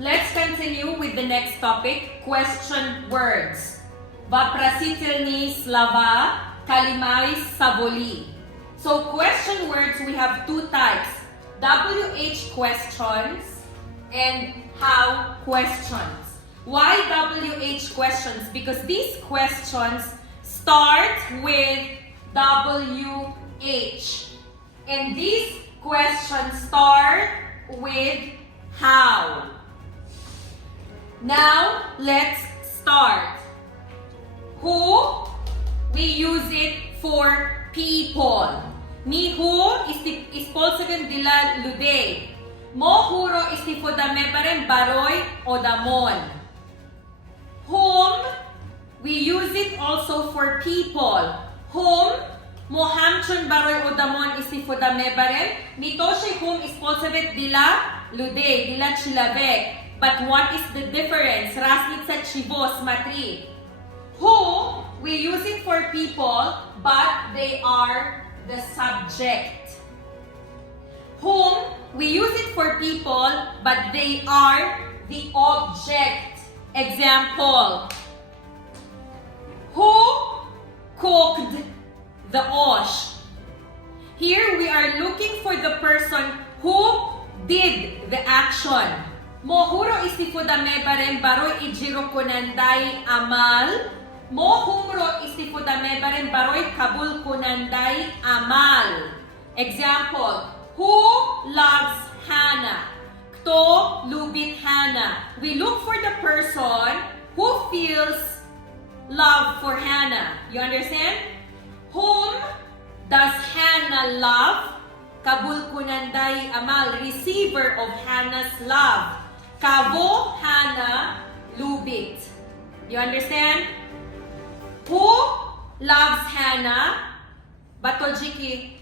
let's continue with the next topic, question words. Вопросительные слова, Калимаҳои, саволӣ. So question words, we have two types, WH questions and how questions. Why WH questions? Because these questions start with WH. And these questions start with how. Now, let's start. Who? We use it for people. Mi who используем для людей. Мо хуро истифодаме барои одамон. Whom? We use it also for people. Whom? Мо ҳамчун барои одамон истифодаме барем. Ми тоже whom используем для людей, для человек. But what is the difference? Разница чего? Смотри. Who? We use it for people, but they are the subject. Whom? We use it for people, but they are the object. Example. Who cooked the osh? Here we are looking for the person who did the action. Mohuro istifodame barem baroy ijiro kunandai amal. Mohuro istifodame barem baroy kabul kunandai amal. Example. Who loves Hannah? Kto lubit Hannah? We look for the person who feels love for Hannah. You understand? Whom does Hannah love? Kabul kunandai amal, receiver of Hannah's love. Kavo Hannah lubit. You understand? Who loves Hannah? Batojiki.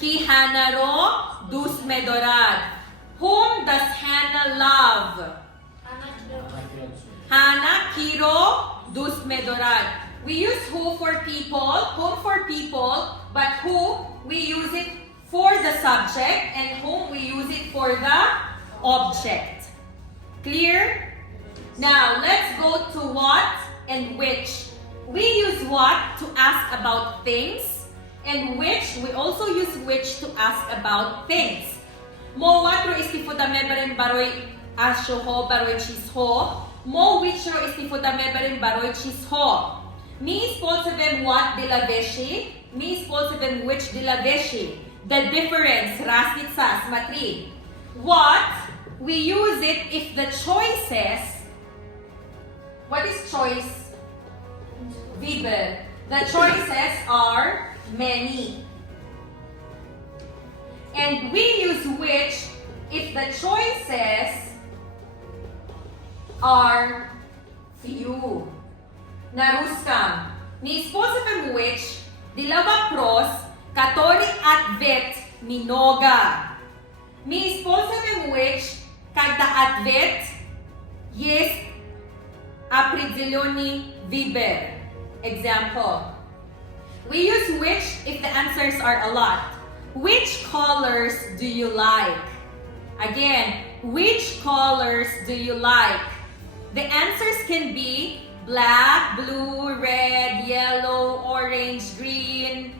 Ki Hannah ro dus medorad. Whom does Hannah love? Hannah kiro dus medorad. We use who for people, whom for people, but who we use it for the subject and whom we use it for the object. Clear? Now, let's go to what and which. We use what to ask about things, and which, we also use which to ask about things. Mo watro istifodame barem baroy asyo ho, baroy chis ho. Mo whichro istifodame barem baroy chis ho. Mi spolsevem what de la veshi, mi spolsevem which de la veshi. The difference, rasnitsa, smatri. What? We use it if the choices, what is choice? Vibe. The choices are many. And we use which if the choices are few. Naruskam. Mi spolsevem which, dila vapros, katori atvet minoga. Mi spolsevem which, когда ответ есть определенный выбор. Example. We use which if the answers are a lot. Which colors do you like? Again, which colors do you like? The answers can be black, blue, red, yellow, orange, green,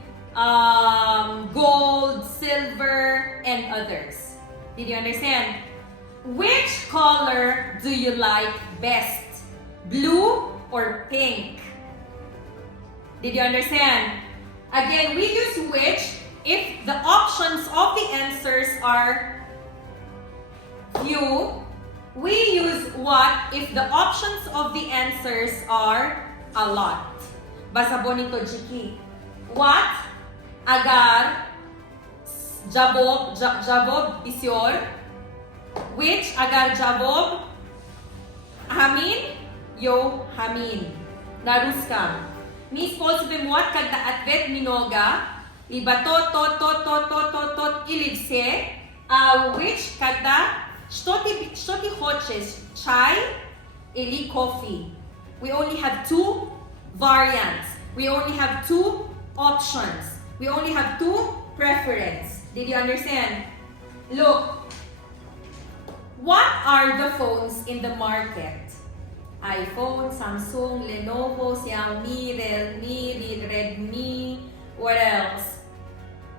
gold, silver, and others. Did you understand? Which color do you like best? Blue or pink? Did you understand? Again, we use which if the options of the answers are few. We use what if the options of the answers are a lot. Basa bonito Jiki. What? Agar, javob, bisyor. Which agar javob, hamin, yo hamin. Naruskam. Mi spolsevem what kada atvet minoga, iba tot ilivse, which kada, что ты хочешь, chai или coffee. We only have two variants. We only have two options. We only have two preferences. Did you understand? Look. What are the phones in the market? iPhone, Samsung, Lenovo, Xiaomi, Realme, Redmi, what else?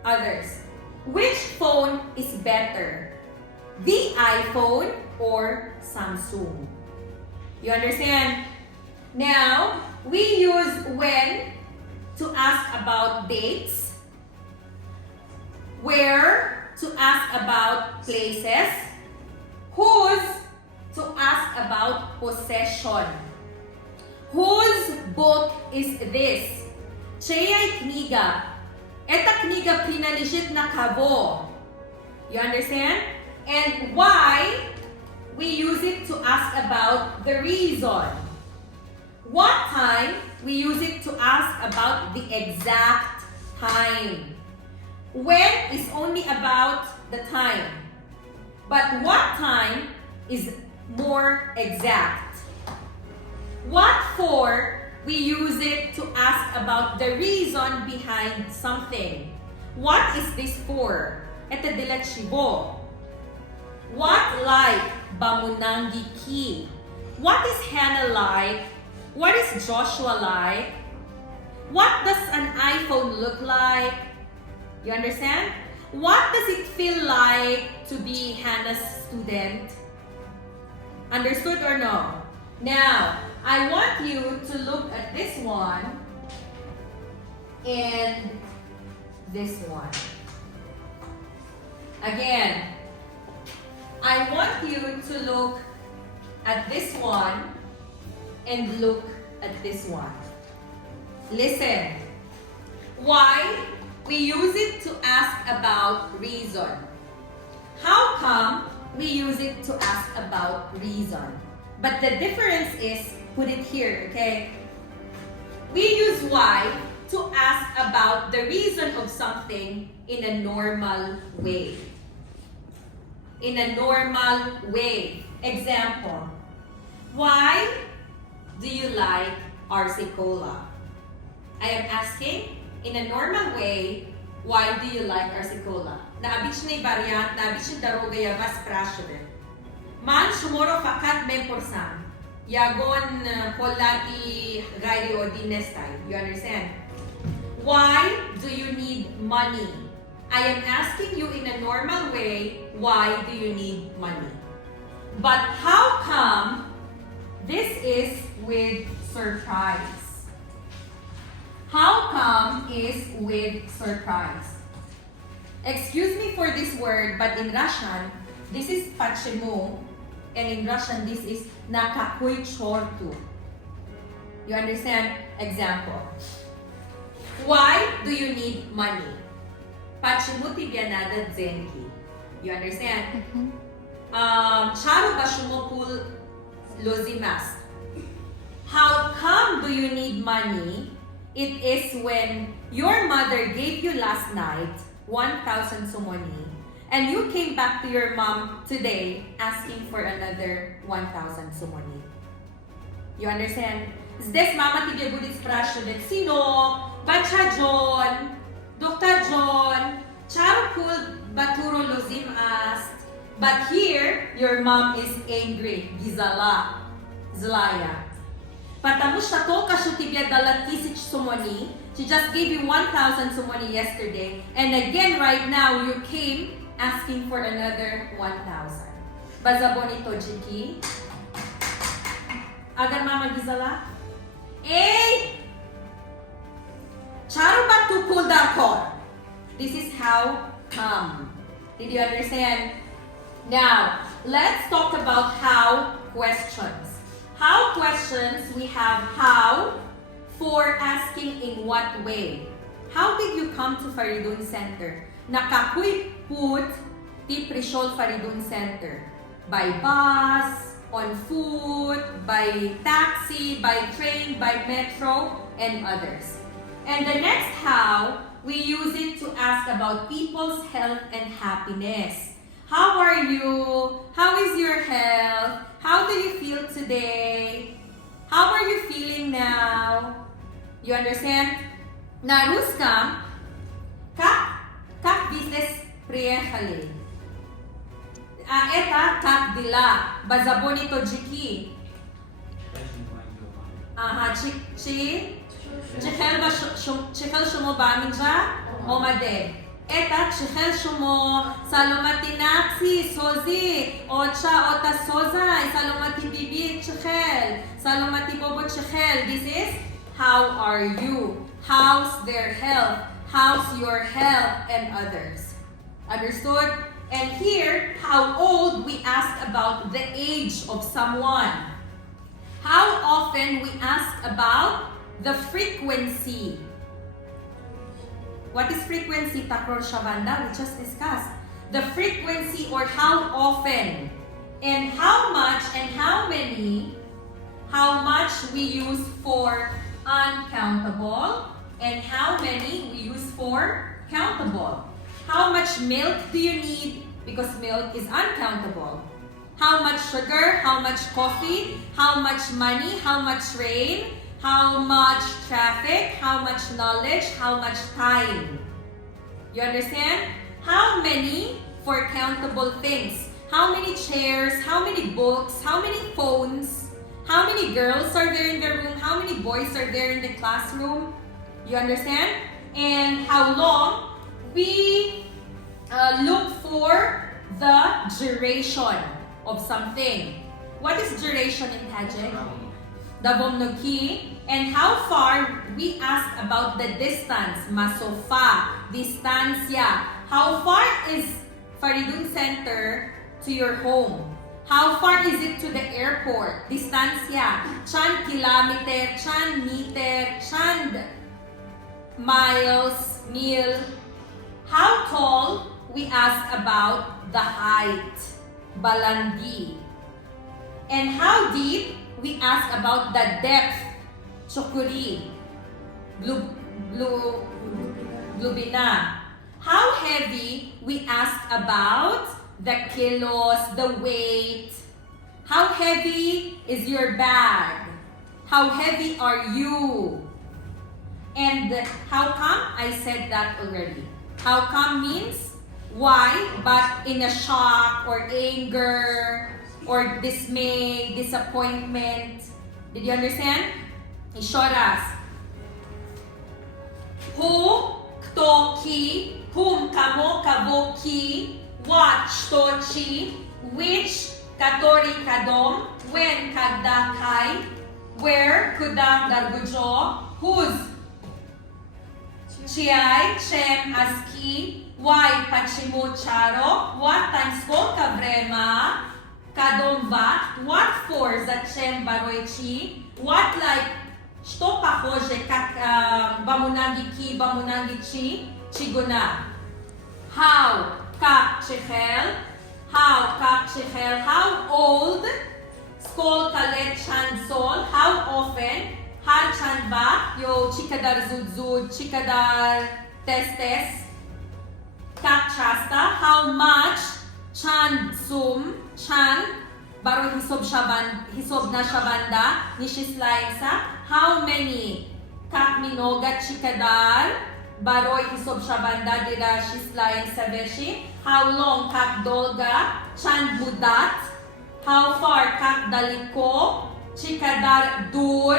Others. Which phone is better? The iPhone or Samsung? You understand? Now, we use when to ask about dates, where to ask about places, whose to ask about possession. Whose book is this? Czyjej kniga? Eta kniga prinalisit na kabo. You understand? And why we use it to ask about the reason. What time we use it to ask about the exact time. When is only about the time. But what time is more exact. What for, we use it to ask about the reason behind something. What is this for? Ito dilat shibo. What like? Bamunangi ki. What is Hannah like? What is Joshua like? What does an iPhone look like? You understand? What does it feel like to be Hannah's student? Understood or no? Now, I want you to look at this one and this one. Again, I want you to look at this one and look at this one. Listen. Why we use it to ask about reason? How come we use it to ask about reason? But the difference is, put it here, okay? We use why to ask about the reason of something in a normal way. In a normal way. Example, why do you like RC Cola? I am asking, in a normal way, why do you like RC Cola? Naabichnei variant, naabichnei darogaya vas prashove. Man shumoro fakat memporsan. Yagon polati gairi odinestai. You understand? Why do you need money? I am asking you in a normal way, why do you need money? But how come this is with surprise? How come is with surprise? Excuse me for this word, but in Russian, this is почему, and in Russian, this is на какой чёрту. You understand? Example. Why do you need money? Почему тебе надо деньги? You understand? Чаро башумо пул лозимас. How come do you need money? It is when your mother gave you last night 1,000 sumoni and you came back to your mom today asking for another 1,000 sumoni. You understand? Здесь мама тебе будет спрашивать, сынок, бача Джон, доктор Джон, чаро пул батуро лозим аст. But here, your mom is angry, гизала, злая. Потому что только что тебе дала 1000 сумони, she just gave you 1,000 sumoni yesterday, and again right now you came asking for another 1,000. Bazaboni tojiki. Agar mama gizala? Hey! Charuba tu puldakor. This is how come. Did you understand? Now, let's talk about how questions. How questions, we have how for asking in what way. How did you come to Faridun Center? Nakakuy put ti Prishol Faridun Center. By bus, on foot, by taxi, by train, by metro, and others. And the next how, we use it to ask about people's health and happiness. How are you? How is your health? How do you feel today? How are you feeling now? You understand? На русском, как business приехали? Eta kak dila. Bazabo nito jiki. Aha, chichel shumo baminja omade. Eta chichel shumo salomati sozi ocha ota soza salomati bibi chichel salomati bobo chichel. This is how are you? How's their health? How's your health and others? Understood? And here, how old, we ask about the age of someone. How often, we ask about the frequency. What is frequency, Takror Shavanda? We just discussed. The frequency or how often and how much and how many, how much we use for uncountable and how many we use for countable. How much milk do you need? Because milk is uncountable. How much sugar? How much coffee? How much money? How much rain? How much traffic? How much knowledge? How much time? You understand? How many for countable things? How many chairs? How many books? How many phones? How many girls are there in the room? How many boys are there in the classroom? You understand? And how long? We look for the duration of something. What is duration in Tajik? Dabomnoki. And how far? We ask about the distance. Masofa. Distancia. How far is Faridun Center to your home? How far is it to the airport? Distancia. Chan kilometer, chan meter, chan miles, mil. How tall? We ask about the height, balandi. And how deep? We ask about the depth, chukuri, glubina. How heavy? We ask about the kilos, the weight. How heavy is your bag? How heavy are you? And how come? I said that already. How come means why, but in a shock or anger or dismay, disappointment. Did you understand? Ishoras. Who, kto, ki, whom, kamo, kavo, ki, what, shto, chi, which, katori, kadom, when, kagda, kai, where, kuda, dargujo, whose, chiai, chem, aski, why, pachimu, charo, what times ko, kavrema, kadom, what for, zachem, baroichi, what like, shto pahoje, bamunangi ki, bamunangi chi, chiguna. How, kak, chechel, how old, skol, kalet, chan, sol, how often, har, chan, ba, yo, chikadar, zud, chikadar, testes, kak, chasta, how much, chan, sum, chan, baro hisob na shabanda, nishislain sa, how many, kak, minoga, chikadar, baroy hisob shabanda, dira shislain sa veshi, how long, kak, dolga, chan, budat, how far, kak, daliko, chikadar, dur,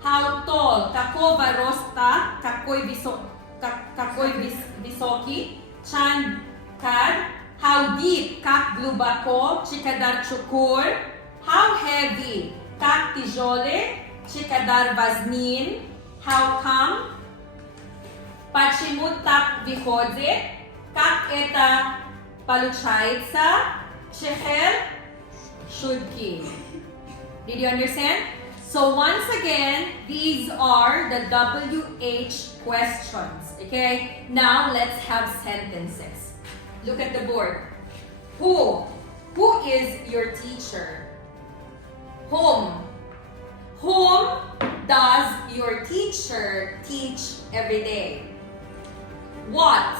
how tall, kako, varosta, kakoy, visoki, chan, kad, how deep, kak, glubako, chikadar, chukur, how heavy, kak, tijole, chikadar, vaznin, how come, pachimut, tak, vihodze, kak, eta, paluchaitsa, chechel, shudki. Did you understand? So once again, these are the WH questions, okay? Now let's have sentences. Look at the board. Who? Who is your teacher? Whom? Whom does your teacher teach every day? What?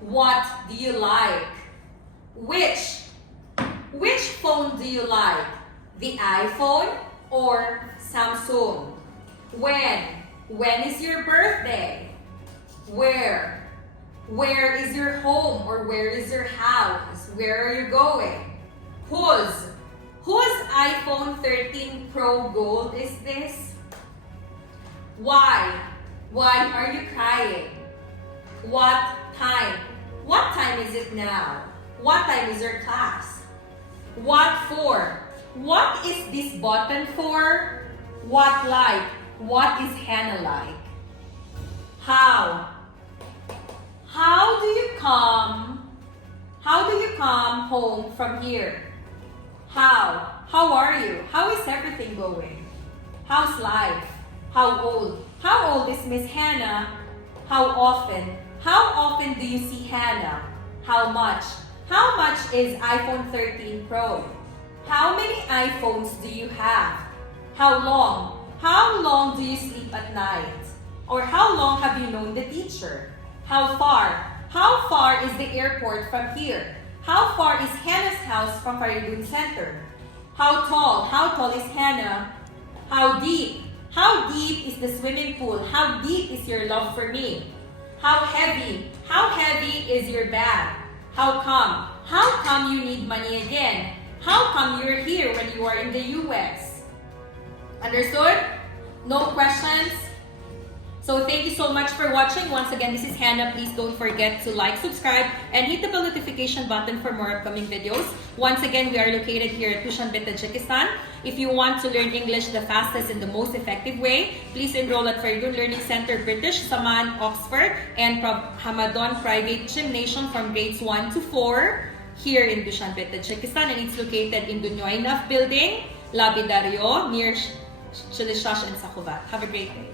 What do you like? Which phone do you like? The iPhone or Samsung? When? When is your birthday? Where? Where is your home or where is your house? Where are you going? Whose iPhone 13 Pro Gold is this? Why? Why are you crying? What time? What time is it now? What time is your class? What for? What is this button for? What like? What is Hannah like? How? How do you come? How do you come home from here? How? How are you? How is everything going? How's life? How old? How old is Miss Hannah? How often? How often do you see Hannah? How much? How much is iPhone 13 Pro? How many iPhones do you have? How long? How long do you sleep at night? Or how long have you known the teacher? How far? How far is the airport from here? How far is Hannah's house from Faridun Center? How tall? How tall is Hannah? How deep? How deep is the swimming pool? How deep is your love for me? How heavy? How heavy is your bag? How come? How come you need money again? How come you're here when you are in the US? Understood? No questions? So thank you so much for watching. Once again, this is Hannah. Please don't forget to like, subscribe, and hit the bell notification button for more upcoming videos. Once again, we are located here at Dushanbe, Tajikistan. If you want to learn English the fastest and the most effective way, please enroll at Faridun Learning Center, British, Saman, Oxford, and Hamadon Private Gymnasium from grades 1 to 4 here in Dushanbe, Tajikistan. And it's located in Dunyoy Naf Building, Labidario, near Chilishash and Sakuvat. Have a great day.